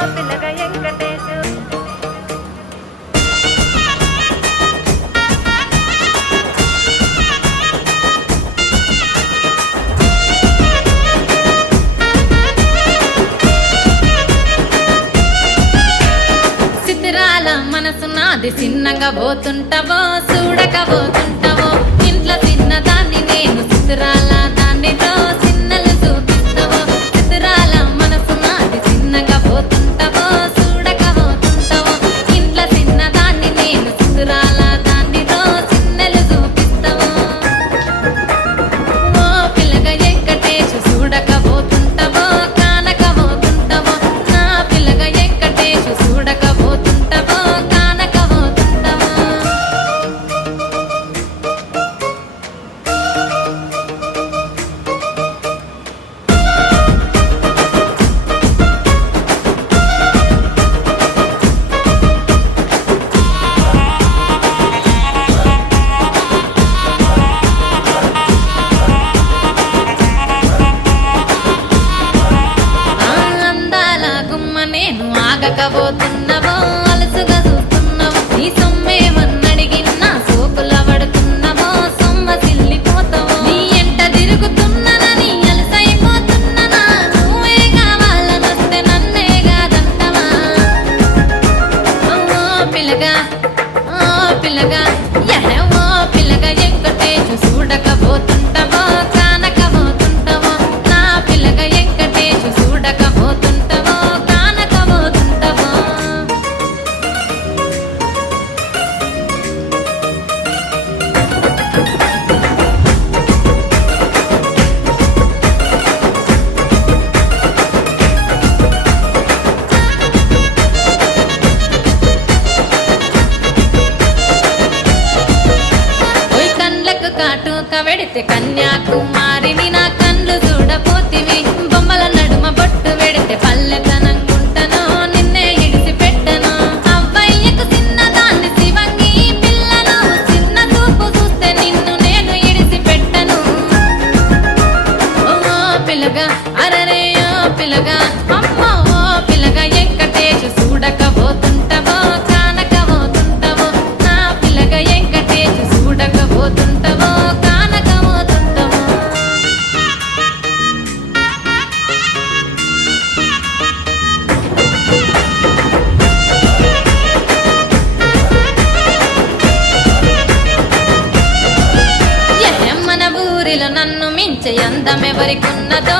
పిల్లగ వెంకటేశు సిద్ధిరాల మనసు నాది చిన్నగా పోతుంటావో చూడకపోతుంటావో ఇంట్లో చిన్నదాన్ని నేను సిద్ధిరాల దాన్నితో చిన్నలు చూపిస్తావో సిద్ధిరాల మనసు నాది చిన్నగా పోతుంటావో చూడకపోతుంటావో ఇంట్లో చిన్నదాన్ని నేను సిద్ధిరాల దాన్నితో చిన్నలు చూపిస్తావో ఓ పిల్లగ వెంకటేశు చూడకపోతుంటావో కానకపోతుంటావో నా పిల్లగ వెంకటేశు చూడకపోతుంటావో కానకపోతుంటావో ఆ అందాల గుమ్మ నేను ఆగకపోతున్నావో అలసుగా చూస్తున్నావో నీ సొమ్మేమన్నడిగినా సోకుల పడుతున్నావో సొమ్మ సిల్లిపోతావో నీ ఎంట తిరుగుతున్నానని అలసైపోతున్నానా నువ్వే కావాలనొస్తే నన్నే కాదంటవా ఓ పిల్లగా ఓ పిల్లగా యహ ఓ పిల్లగా వెంకటేశు చూడకపోతుంటావో కానకపోతుంటావో నా పిల్లగా వెంకటేశు చూడకపోతుంటావో కానకపోతుంటావో ఓయ్ కండ్లకు కాటుక వెడితే కన్యాకుమారిని నా కండ్లు చూడపోతివి బొమ్మల నడుమ బొట్టు వెడితే పల్లెతనంగుంటనో నిన్నే ఇడిసి పెట్టను అవ్వయ్యకు చిన్నదాన్ని శివంగి పిల్లను చిన్న చూపు చూస్తే నిన్ను నేను ఇడిసి పెట్టను ఓ పిల్లగా అరరే ఓ పిల్లగా అమ్మో ఓ పిల్లగా వెంకటేశు చూడకపోతుంటావో కానకపోతుంటావో నా పిల్లగా వెంకటేశు చూడకపోతుంటావో కానకపోతుంటావో మన ఊరిలో నన్ను మించే అందమెవరికున్నదో